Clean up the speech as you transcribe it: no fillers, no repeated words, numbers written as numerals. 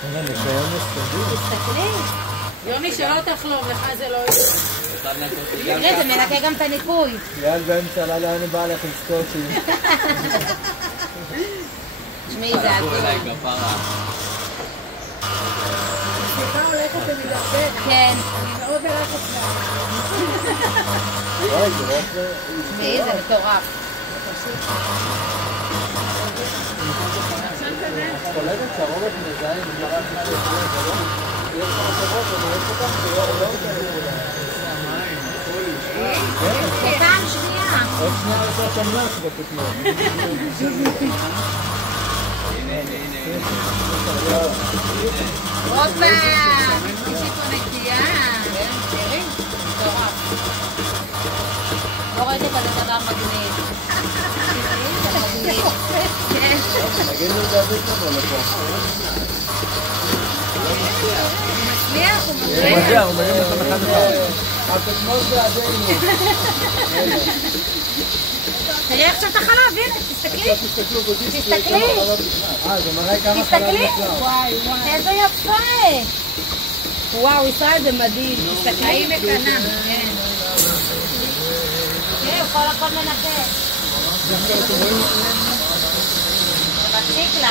תסתכלי. יוני, שלא תחלוב, לך זה לא יהיה. תראה, זה מנקה גם את הניקוי. יד באמצע, לא יודע, אני בא לך לסתות שלי. תשמעי, זה עגור. סליחה הולכת ומדבק. כן. אני מאוד הלכת לה. תשמעי, זה מטורף. חולדת שהרובט מזהה עם מרק יש לך חברות ומרק אותם ולא פעם שנייה. עוד שנייה עושה שם נח בתקנות. רובה! תקשיבי פה נקייה. תראי, מטורף. לא ראיתי כזה דבר מגניב. תגיד לו דוד לבוא לפה. מצליח, הוא הוא מגיע לכם אחד אחד. התקנות בעדינו. תראי עכשיו את החלב, הנה, תסתכלי. תסתכלי. זה מראה כמה חלב תסתכלי. וואי, איזה יפה. וואו, ישראל זה מדהים. תסתכלי מקנה. תראי, הוא כל הכל מנקה. זה מצחיק לה.